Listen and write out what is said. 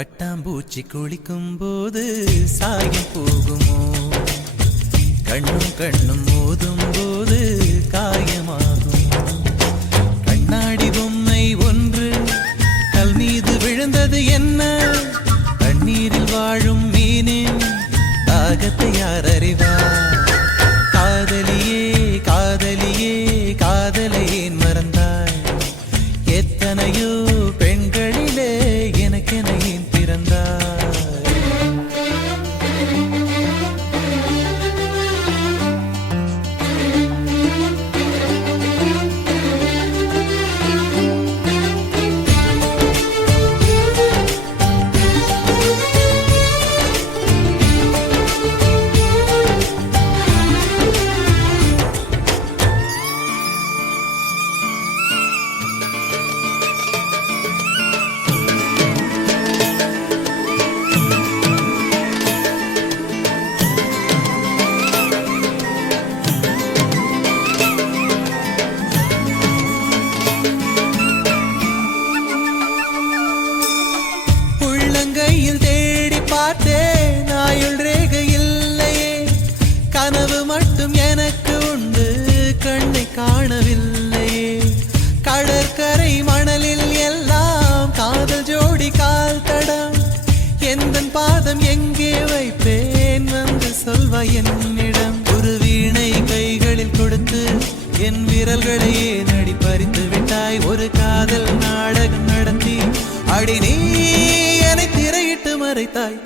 பட்டாம்பூச்சி குளிக்கும் போது சாயம் போகுமோ? கண்ணும் கண்ணும் மோதும் போது காயமாகுமோ? கண்ணாடி பொம்மை ஒன்று கல் மீது விழுந்தது என்ன? தண்ணீரில் வாழும் மீனின் தாகத்தை யார் அறிவார்? காதலியே காதலியே காதலை ஏன் மறந்தாய்? எத்தனையோ பெண்களிலே எனக்கென ஏன் பிறந்தாய்? உள்ளங்கையில் தேடி பார்த்தேன், ஆயுள் ரேகை இல்லையே. கனவு மட்டும் எனக்கு உண்டு, கண்ணை காணவில்லையே. கடற்கரை மணலில் எல்லாம் காதல் ஜோடி கால் தடம். எந்தன் பாதம் எங்கே வைப்பேன், வந்து சொல்வாய் என்னிடம். ஒரு வீணை கைகளில் கொடுத்து என் விரல்களையே நடி பறித்து விட்டாய். ஒரு காதல் நாடகம் நடத்தி அடி நீ என்னை திரையிட்டு மறைத்தாய்.